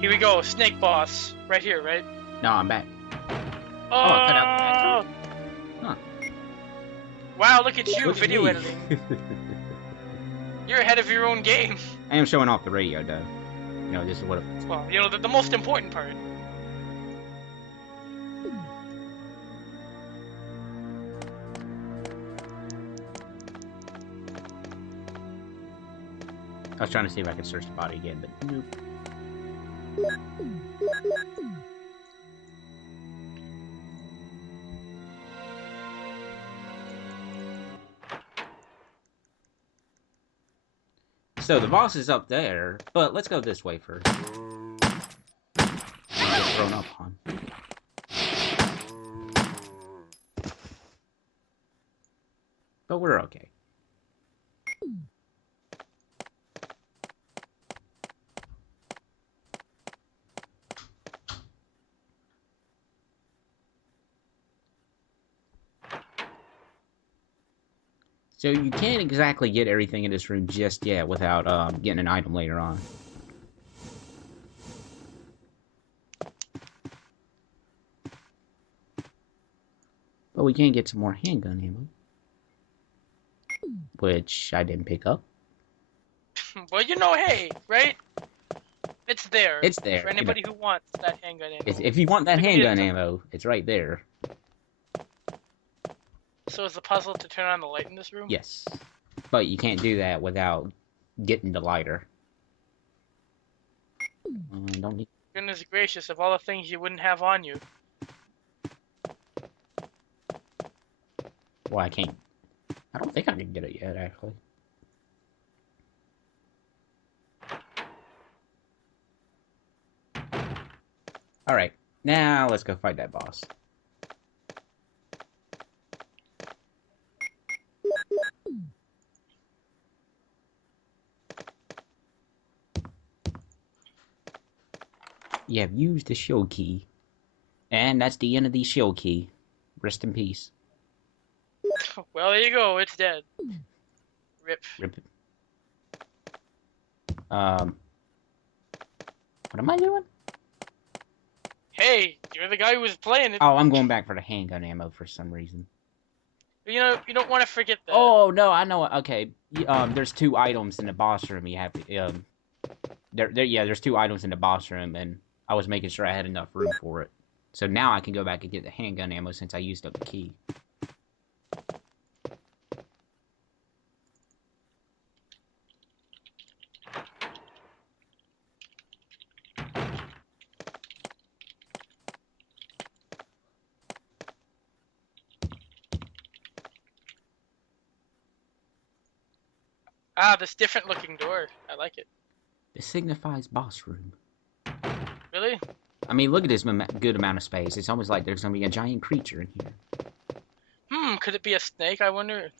Here we go, snake boss. Right here, right? No, I'm back. Oh! I cut out the Huh. Wow, look at you, Look at video me. editing. You're ahead of your own game. I am showing off the radio, though. You know, this is what... Well, you know, the most important part. I was trying to see if I could search the body again, but nope. So the boss is up there, but let's go this way first. Get thrown up on. But we're okay. So you can't exactly get everything in this room just yet without getting an item later on. But we can get some more handgun ammo. Which I didn't pick up. Well, you know, hey, right? It's there. It's there. For anybody who wants that handgun ammo. If you want that handgun ammo, it's right there. So is the puzzle to turn on the light in this room? Yes. But you can't do that without getting the lighter. Don't need... Goodness gracious, of all the things you wouldn't have on you. Well, I can't. I don't think I can get it yet, actually. Alright, now let's go fight that boss. You have used the shield key. And that's the end of the shield key. Rest in peace. Well, there you go. It's dead. Rip. Rip. What am I doing? Hey, you're the guy who was playing it. Oh, I'm going back for the handgun ammo for some reason. You know, you don't want to forget that. Oh, no, I know. Okay. There's 2 items in the boss room. You have to, yeah, there's 2 items in the boss room, and I was making sure I had enough room for it. So now I can go back and get the handgun ammo since I used up the key. Ah, this different looking door. I like it. This signifies boss room. Really? I mean, look at this good amount of space. It's almost like there's going to be a giant creature in here. Could it be a snake, I wonder?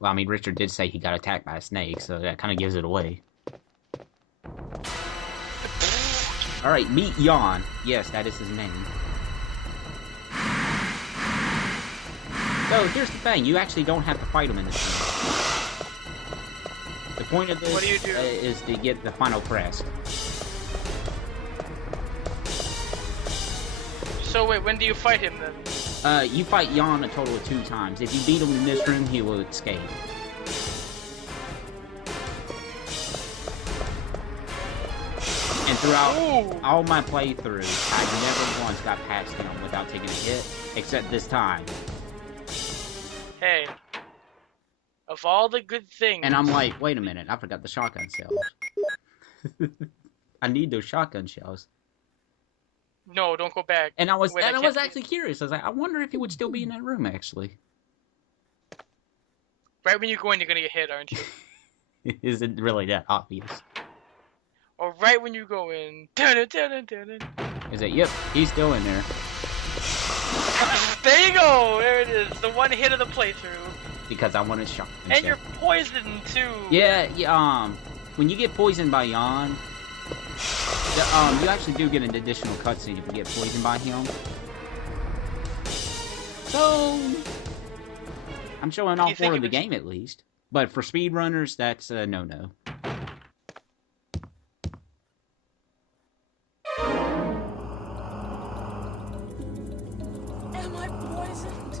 Well, I mean, Richard did say he got attacked by a snake, so that kind of gives it away. Alright, meet Yawn. Yes, that is his name. So, here's the thing. You actually don't have to fight him in this game. The point of this is to get the final crest. So wait, when do you fight him then? You fight Yawn a total of 2 times. If you beat him in this room, he will escape. And throughout all my playthroughs, I never once got past him without taking a hit, except this time. Hey. Of all the good things... And I'm like, wait a minute, I forgot the shotgun shells. I need those shotgun shells. No, don't go back. And I was actually curious. I was like, I wonder if he would still be in that room, actually. Right when you go in, you're gonna get hit, aren't you? Is it really that obvious? Or right when you go in. Is it? Yep, he's still in there. There you go! There it is. The one hit of the playthrough. Because I wanted shotgun And shells. you're poisoned, too. Yeah, when you get poisoned by Yawn, you actually do get an additional cutscene if you get poisoned by him. So, I'm showing off for the game at least. But for speedrunners, that's a no-no. poisoned.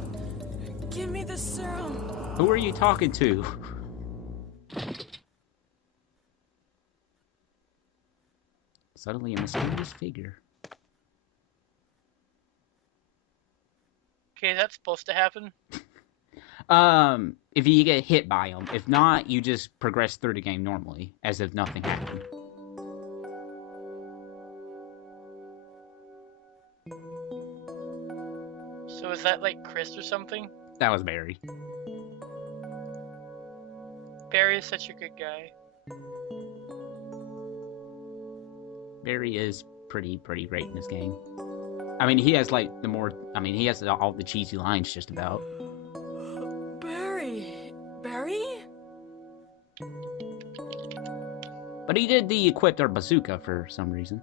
Give me the serum. Who are you talking to? Suddenly a mysterious figure. Okay, that's supposed to happen. If you get hit by them. If not, you just progress through the game normally, as if nothing happened. So is that like Chris or something? That was Barry. Barry is such a good guy. Barry is pretty great in this game. I mean, he has like he has all the cheesy lines just about. Barry? But he did equip our bazooka for some reason.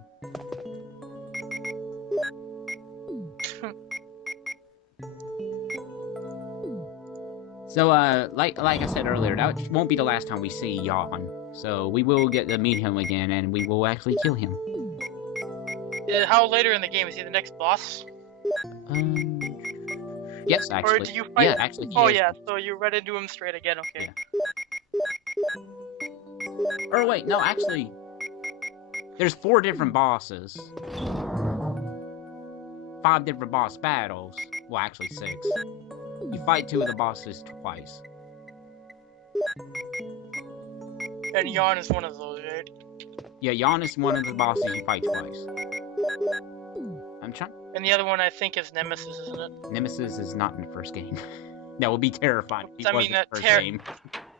So, like I said earlier, that won't be the last time we see Yawn. So we will get to meet him again, and we will actually kill him. How later in the game? Is he the next boss? Yes, actually. Or do you fight? Yeah, actually. Oh yeah, so you run into him straight again. Okay. Yeah. Or wait, no, actually, there's 4 different bosses. 5 different boss battles. Well, actually 6. You fight 2 of the bosses twice. And Yawn is one of those, right? Yeah, Yawn is one of the bosses you fight twice. I'm trying. And the other one I think is Nemesis, isn't it? Nemesis is not in the first game. That would be terrifying. He was in the first game.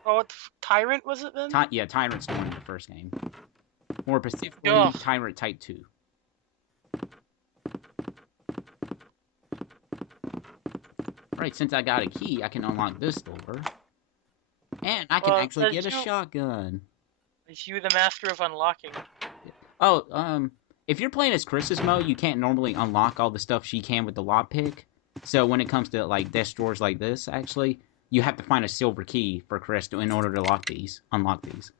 Oh, Tyrant was it then? Yeah, Tyrant's the one in the first game. More specifically, Ugh. Tyrant Type 2. Right, since I got a key, I can unlock this door. And I can actually get a shotgun. Is you the master of unlocking? Oh, if you're playing as Chris's mode, you can't normally unlock all the stuff she can with the lockpick. So when it comes to, like, desk drawers like this, actually, you have to find a silver key for Chris in order to unlock these.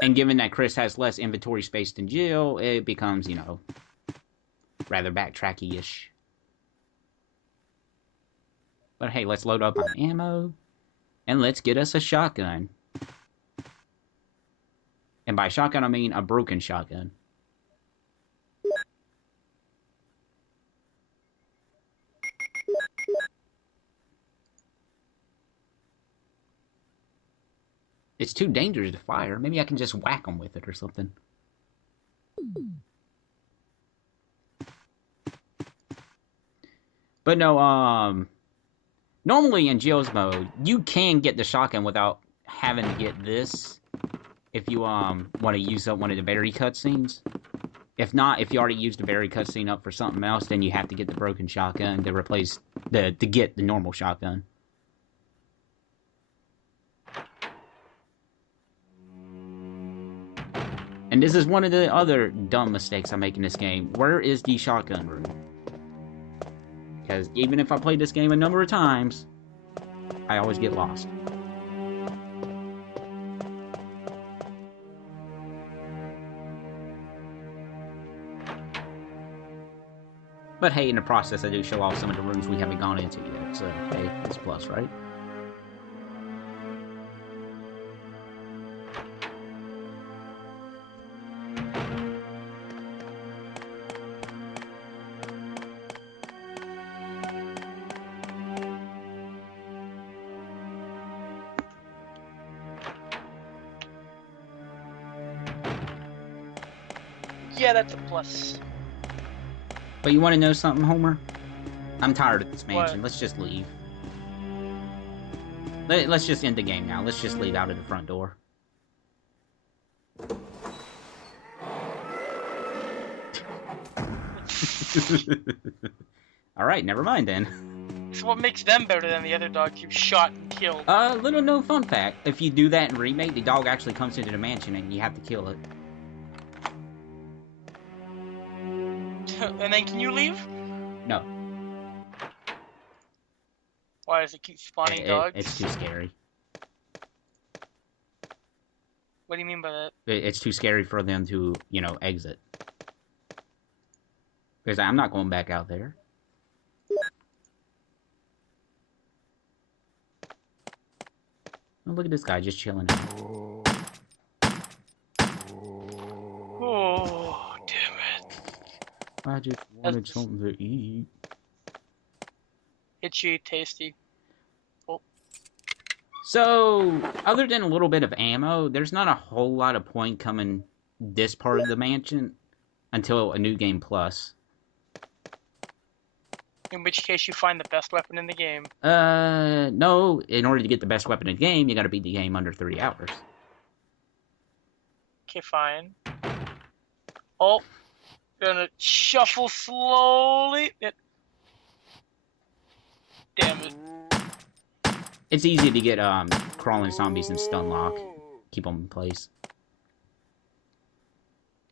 And given that Chris has less inventory space than Jill, it becomes, you know, rather backtracky-ish. But hey, let's load up on ammo, and let's get us a shotgun. And by shotgun, I mean a broken shotgun. It's too dangerous to fire. Maybe I can just whack them with it or something. But no, normally in Jill's mode, you can get the shotgun without having to get this. If you want to use up one of the Barry cutscenes. If not, if you already used the Barry cutscene up for something else, then you have to get the broken shotgun to replace to get the normal shotgun. And this is one of the other dumb mistakes I make in this game. Where is the shotgun room? Because even if I played this game a number of times, I always get lost. But hey, in the process, I do show off some of the rooms we haven't gone into yet. So, hey, it's a plus, right? Yeah, that's a plus. But you want to know something, Homer? I'm tired of this mansion. What? Let's just leave. Let's just end the game now. Let's just leave out of the front door. Alright, never mind then. So what makes them better than the other dogs you shot and killed? Little known fun fact. If you do that in Remake, the dog actually comes into the mansion and you have to kill it. And then can you leave? No. Why does it keep spawning dogs? It's too scary. What do you mean by that? It's too scary for them to, you know, exit. Because I'm not going back out there. Oh, look at this guy just chilling out. Oh, damn it. I just wanted something to eat. Itchy, tasty. Oh. So, other than a little bit of ammo, there's not a whole lot of point coming this part of the mansion until a new game plus. In which case you find the best weapon in the game. No. In order to get the best weapon in the game, you gotta beat the game under 3 hours. Okay, fine. Oh. Gonna shuffle slowly. Damn it. It's easy to get, crawling zombies and stun lock. Keep them in place.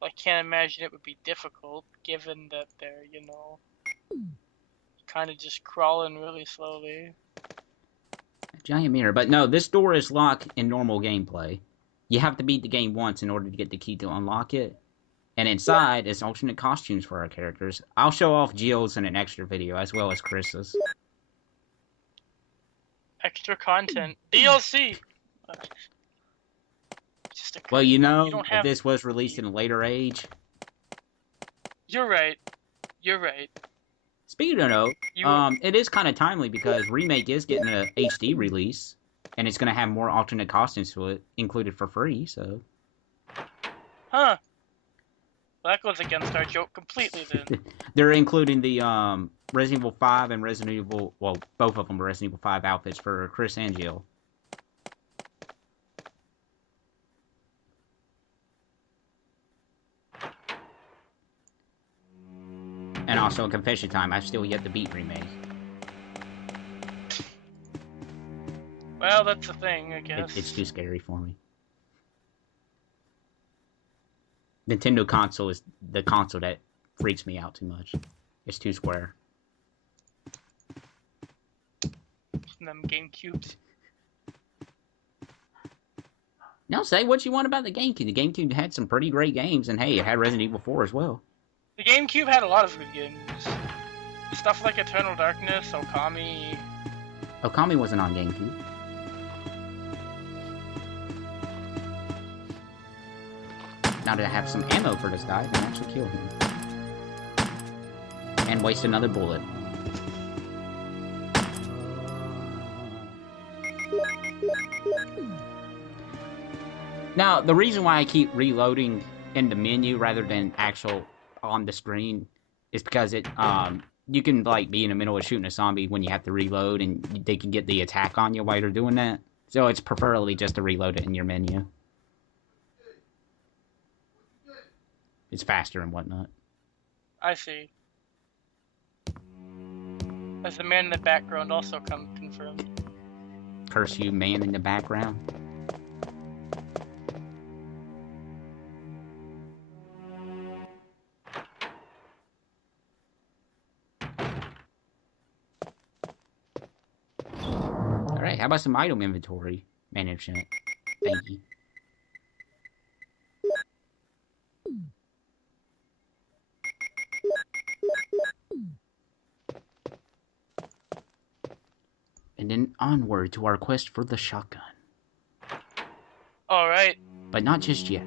I can't imagine it would be difficult, given that they're, you know, kind of just crawling really slowly. Giant mirror. But no, this door is locked in normal gameplay. You have to beat the game once in order to get the key to unlock it. And inside is alternate costumes for our characters. I'll show off Jill's in an extra video, as well as Chris's. Extra content. DLC! Well, you know, you if this was released in a later age... You're right. You're right. Speaking of note, it is kind of timely because Remake is getting an HD release. And it's going to have more alternate costumes to it, included for free, so... Huh. Well, that goes against our joke completely, then. They're including the Resident Evil 5 and Resident Evil... Well, both of them are Resident Evil 5 outfits for Chris and Jill. And also, confession time, I've still yet to beat Remake. Well, that's the thing, I guess. It's too scary for me. Nintendo console is the console that freaks me out too much. It's too square. And them GameCubes. Now say what you want about the GameCube. The GameCube had some pretty great games, and hey, it had Resident Evil 4 as well. The GameCube had a lot of good games. Stuff like Eternal Darkness, Okami... Okami wasn't on GameCube. Now that I have some ammo for this guy, I can actually kill him. And waste another bullet. Now, the reason why I keep reloading in the menu rather than actual on the screen is because it, you can, like, be in the middle of shooting a zombie when you have to reload, and they can get the attack on you while you're doing that. So it's preferably just to reload it in your menu. It's faster and whatnot. I see. As the man in the background also confirmed. Curse you, man in the background. Alright, how about some item inventory management? Thank you. And then onward to our quest for the shotgun. Alright. But not just yet.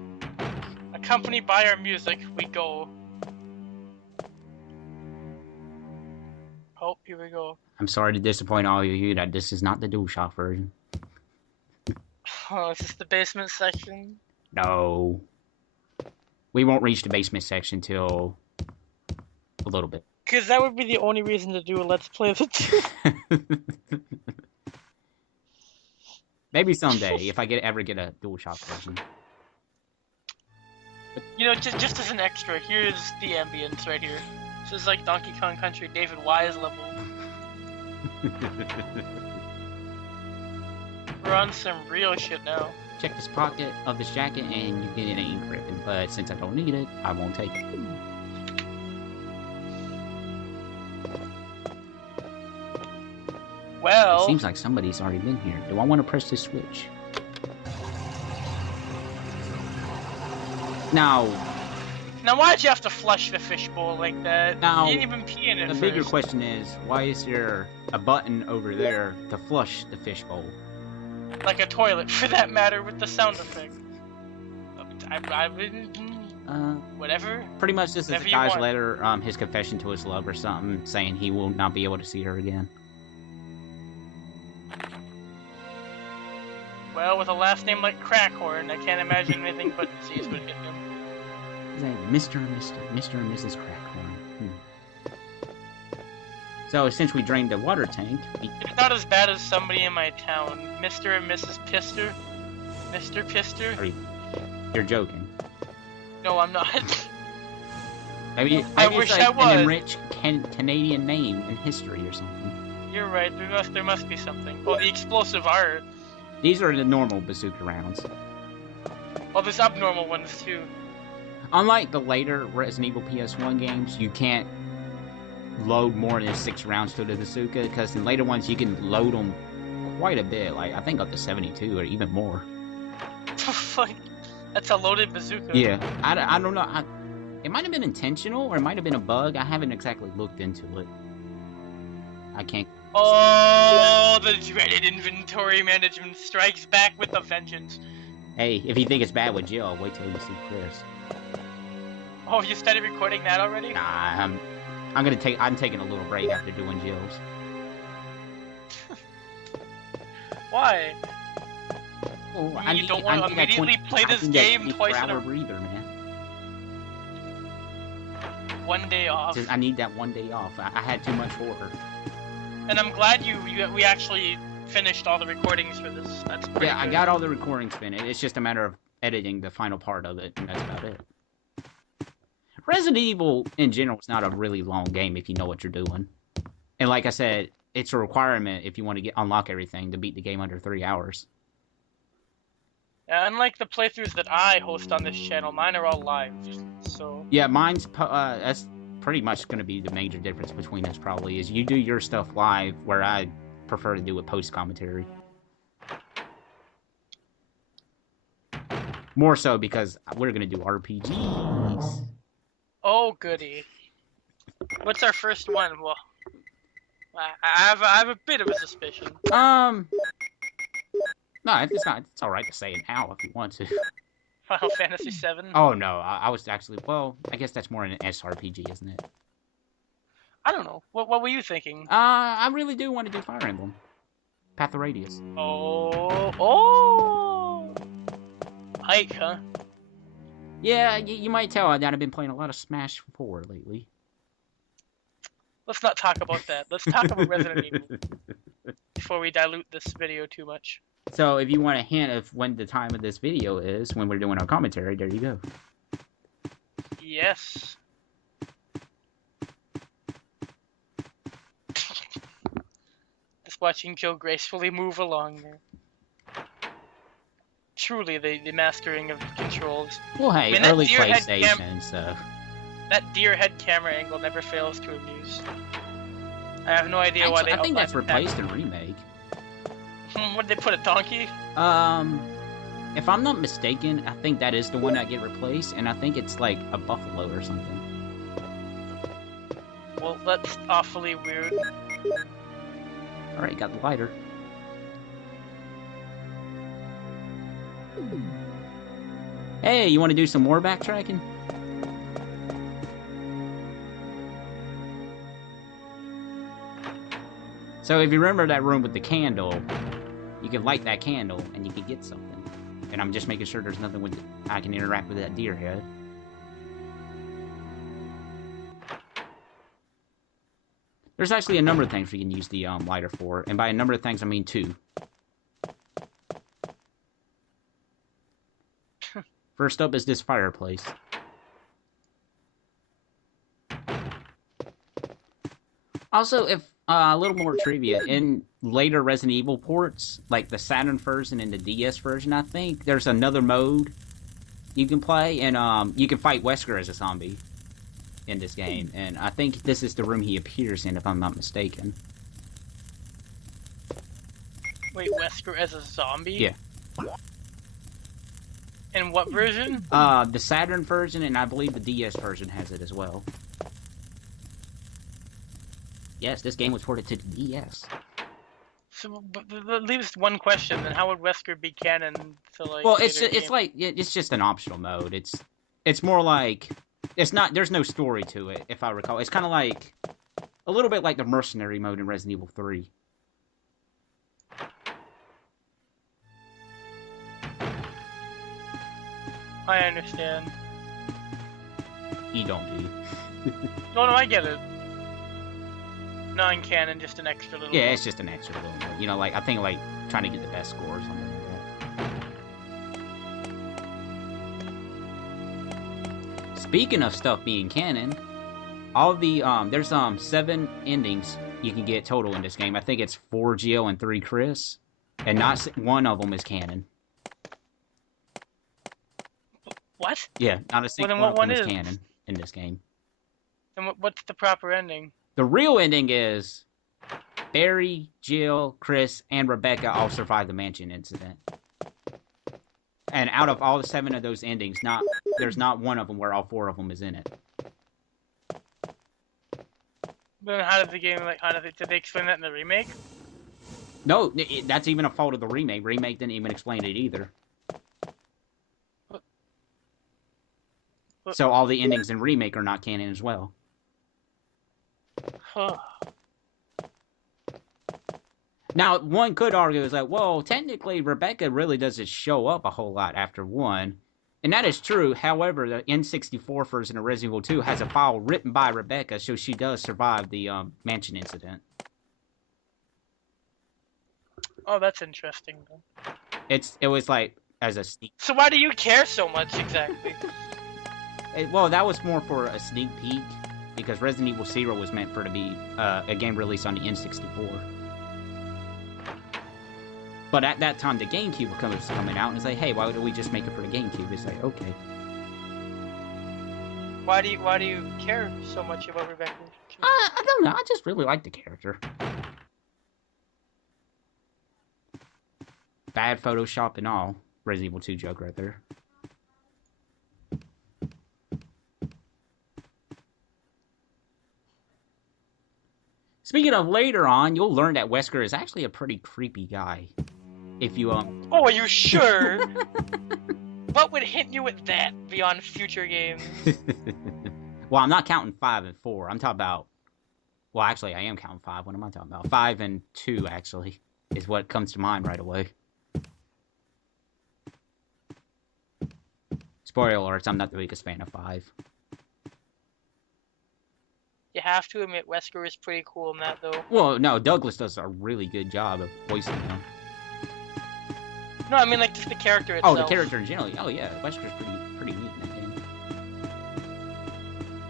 Accompanied by our music, we go. Oh, here we go. I'm sorry to disappoint all of you that this is not the DualShock version. Oh, is this the basement section? No. We won't reach the basement section till a little bit. Because that would be the only reason to do a Let's Play of it. Maybe someday, if I ever get a DualShock version. You know, just as an extra, here's the ambience right here. This is like Donkey Kong Country David Wise level. We're on some real shit now. Check this pocket of this jacket and you get an ink ribbon, but since I don't need it, I won't take it. Well... It seems like somebody's already been here. Do I want to press this switch? Now, Now, why'd you have to flush the fishbowl like that? Now, you didn't even pee in it the first. bigger question is, why is there a button over there to flush the fishbowl? Like a toilet, for that matter, with the sound effect. Whatever. Pretty much this is Whatever the you guy's want. letter, his confession to his love or something, saying he will not be able to see her again. Well, with a last name like Crackhorn, I can't imagine anything but disease would hit him. His name, Mr. and Mrs. Crackhorn. So, since we drained the water tank, It's not as bad as somebody in my town. Mr. and Mrs. Pister. Mr. Pister. you're joking. No, I'm not. Maybe I it's wish like I was. an enriched Canadian name in history or something. You're right, there must be something. Oh, the explosive art. These are the normal bazooka rounds. Oh, there's abnormal ones too. Unlike the later Resident Evil PS1 games, you can't load more than 6 rounds to the bazooka, because in later ones you can load them quite a bit, like I think up to 72 or even more. Like, that's a loaded bazooka. Yeah, I don't know. It might have been intentional or it might have been a bug. I haven't exactly looked into it. I can't. Oh, the dreaded inventory management strikes back with a vengeance. Hey, if you think it's bad with Jill, wait till you see Chris. Oh, you started recording that already? Nah, I'm taking a little break after doing Jill's. Why? Oh, You don't want to immediately play this game twice in a breather, man. one day off. I need that one day off. I had too much for her. And I'm glad we actually finished all the recordings for this. That's pretty Yeah, good. I got all the recordings finished. It's just a matter of editing the final part of it, and that's about it. Resident Evil, in general, is not a really long game if you know what you're doing. And like I said, it's a requirement if you want to unlock everything to beat the game under 3 hours. Unlike the playthroughs that I host on this channel, mine are all live. So Yeah, mine's that's pretty much going to be the major difference between us. Probably is you do your stuff live, where I prefer to do it post commentary. More so because we're going to do RPGs. oh goody. What's our first one? Well, I have a bit of a suspicion. No, it's not. It's all right to say it now if you want to. Final Fantasy VII. Oh no, I was actually. Well, I guess that's more an SRPG, isn't it? I don't know. What were you thinking? I really do want to do Fire Emblem. Path of Radius. Oh. Hike, huh? Yeah, you might tell that I've been playing a lot of Smash 4 lately. Let's not talk about that. Let's talk about Resident Evil before we dilute this video too much. So, if you want a hint of when the time of this video is, when we're doing our commentary, there you go. Yes. Just watching Joe gracefully move along there. Truly, the mastering of the controls. Well, hey, I mean, that early deer head PlayStation, so... That deer head camera angle never fails to amuse. I have no idea why they. I think that's outlined replaced in Remake. What did they put, a donkey? If I'm not mistaken, I think that is the one that get replaced, and I think it's like a buffalo or something. Well, that's awfully weird. Alright, got the lighter. Hey, you want to do some more backtracking? So if you remember that room with the candle, you can light that candle and you can get something. And I'm just making sure there's nothing with I can interact with that deer head. There's actually a number of things we can use the lighter for, and by a number of things I mean 2. First up is this fireplace. Also, if a little more trivia, in later Resident Evil ports, like the Saturn version and the DS version, I think, there's another mode you can play, and you can fight Wesker as a zombie in this game. And I think this is the room he appears in, if I'm not mistaken. Wait, Wesker as a zombie? Yeah. In what version? The Saturn version, and I believe the DS version has it as well. Yes, this game was ported to the DS. So, but that leaves one question: then how would Wesker be canon to like? Well, it's just an optional mode. It's more like it's not. There's no story to it, if I recall. It's kind of like a little bit like the mercenary mode in Resident Evil 3. I understand. You don't do. No, I get it. Non-canon, just an extra little. Yeah, it's just an extra little mode. You know, like I think like trying to get the best score or something like that. Speaking of stuff being canon, all the there's 7 endings you can get total in this game. I think it's 4 Jill and 3 Chris, and not one of them is canon. What? Yeah, not a single one of them is canon in this game. And what's the proper ending? The real ending is Barry, Jill, Chris, and Rebecca all survived the mansion incident. And out of all the 7 of those endings, there's not one of them where all 4 of them is in it. Then how did the game did they explain that in the remake? No, that's even a fault of the remake. Remake didn't even explain it either. So all the endings in remake are not canon as well. Now, one could argue is like, well, technically Rebecca really doesn't show up a whole lot after 1. And that is true. However, the N64 version of Resident Evil 2 has a file written by Rebecca, so she does survive the mansion incident. Oh, that's interesting. It was like as a sneak. So why do you care so much exactly? Well, that was more for a sneak peek, because Resident Evil 0 was meant to be a game released on the N64. But at that time, the GameCube was coming out, and it's like, hey, why don't we just make it for the GameCube? It's like, okay. Why do you care so much about Rebecca? I don't know. I just really like the character. Bad Photoshop and all. Resident Evil 2 joke right there. Speaking of later on, you'll learn that Wesker is actually a pretty creepy guy. If you, Oh, are you sure? What would hit you with that beyond future games? Well, I'm not counting 5 and 4. I'm talking about... Well, actually, I am counting 5. What am I talking about? 5 and 2, actually, is what comes to mind right away. Spoiler alerts, I'm not the biggest fan of 5. You have to admit, Wesker is pretty cool in that, though. Well, no, Douglas does a really good job of voicing him. No, I mean, like, just the character itself. Oh, the character in general. Oh, yeah, Wesker's pretty neat in that game.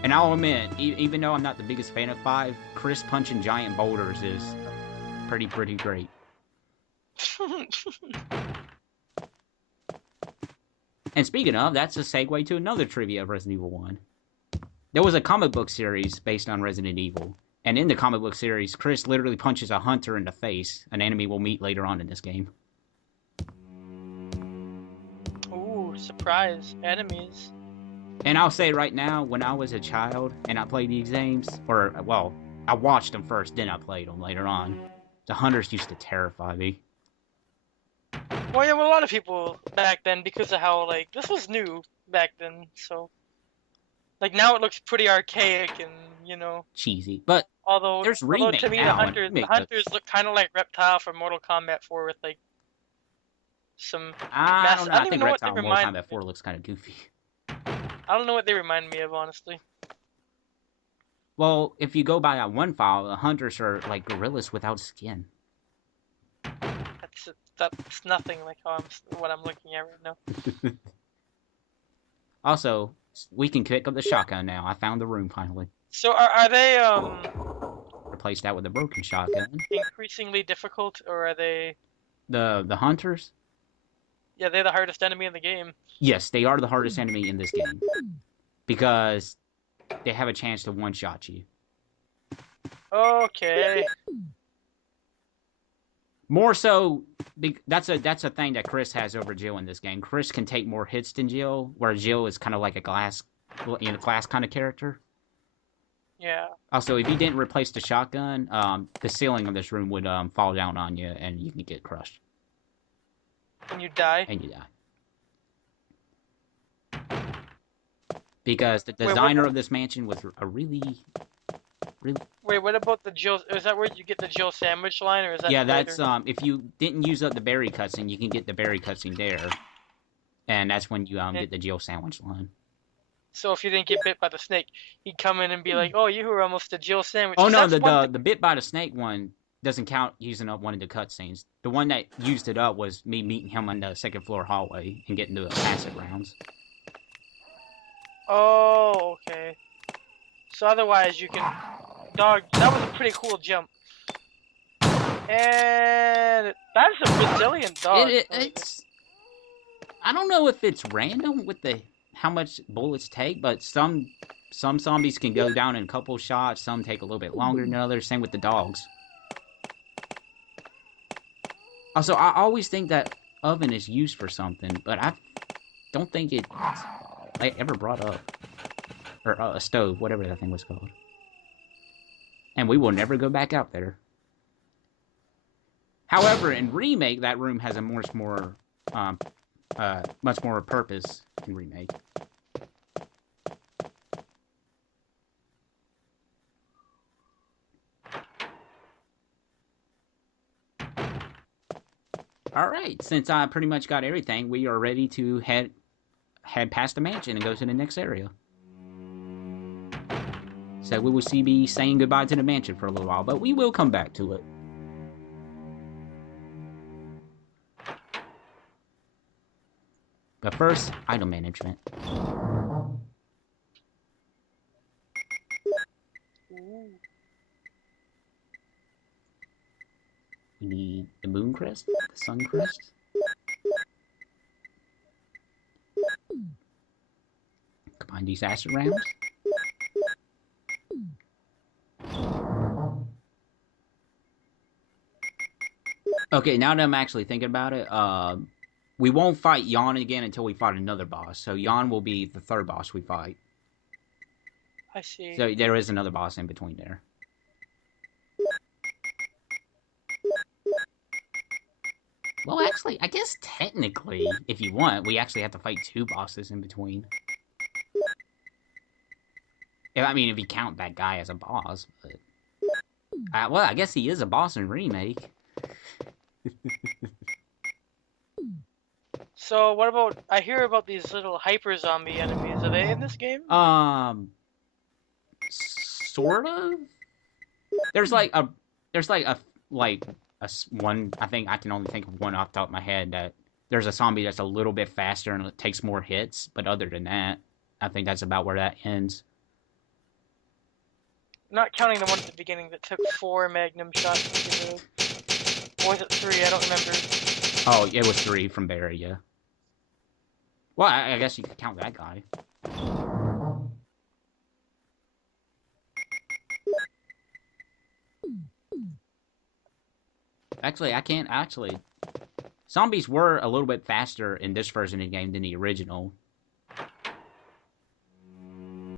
And I'll admit, even though I'm not the biggest fan of 5, Chris punching giant boulders is pretty great. And speaking of, that's a segue to another trivia of Resident Evil 1. There was a comic book series based on Resident Evil, and in the comic book series, Chris literally punches a hunter in the face, an enemy we'll meet later on in this game. Ooh, surprise. Enemies. And I'll say right now, when I was a child and I played these games, or, well, I watched them first, then I played them later on, the hunters used to terrify me. Well, yeah, well, a lot of people back then, because of how, like, this was new back then, so... Like, now it looks pretty archaic and, you know... Cheesy, but there's to remake me, now. the hunters look kind of like Reptile from Mortal Kombat 4 with, like, some... I don't know, I think know Reptile Mortal Kombat 4 looks kind of goofy. I don't know what they remind me of, honestly. Well, if you go by that one file, the hunters are like gorillas without skin. That's nothing like what I'm looking at right now. Also, we can pick up the shotgun now. I found the room finally. So are they replace that with a broken shotgun? Increasingly difficult, or are they the hunters? Yeah, they're the hardest enemy in the game. Yes, they are the hardest enemy in this game. Because they have a chance to one-shot you. Okay. More so, that's a thing that Chris has over Jill in this game. Chris can take more hits than Jill, where Jill is kind of like a glass kind of character. Yeah. Also, if you didn't replace the shotgun, the ceiling of this room would fall down on you, and you can get crushed. And you die? And you die. Because the designer of this mansion was a really... Wait, what about the Jill? Is that where you get the Jill sandwich line, or is that? Yeah, later? that's if you didn't use up the berry cutscene, you can get the berry cutscene there, and that's when you get the Jill sandwich line. So if you didn't get bit by the snake, he'd come in and be like, "Oh, you were almost a Jill sandwich." Oh no, the bit by the snake one doesn't count using up one of the cutscenes. The one that used it up was me meeting him on the second floor hallway and getting to the acid rounds. Oh, okay. So otherwise, you can. Dog, that was a pretty cool jump. And that's a resilient dog. It's. I don't know if it's random with how much bullets take, but some zombies can go down in a couple shots. Some take a little bit longer than others. Same with the dogs. Also, I always think that oven is used for something, but I don't think it's ever brought up. Or a stove, whatever that thing was called. And we will never go back out there. However, in Remake, that room has a much more purpose in Remake. Alright, since I pretty much got everything, we are ready to head past the mansion and go to the next area. So we will be saying goodbye to the mansion for a little while, but we will come back to it. But first, item management. We need the moon crest, the sun crest. Combine these acid rounds. Okay, now that I'm actually thinking about it, we won't fight Yawn again until we fight another boss. So Yawn will be the third boss we fight. I see. So there is another boss in between there. Well, actually, I guess technically, if you want, we actually have to fight two bosses in between. I mean, if you count that guy as a boss, but... well, I guess he is a boss in Remake. So what about? I hear about these little hyper zombie enemies. Are they in this game? Sort of. There's one. I think I can only think of one off the top of my head. That there's a zombie that's a little bit faster and it takes more hits. But other than that, I think that's about where that ends. Not counting the one at the beginning that took 4 magnum shots. Or was it 3? I don't remember. Oh, it was 3 from Barry, yeah. Well, I guess you could count that guy. Actually, I can't actually. Zombies were a little bit faster in this version of the game than the original.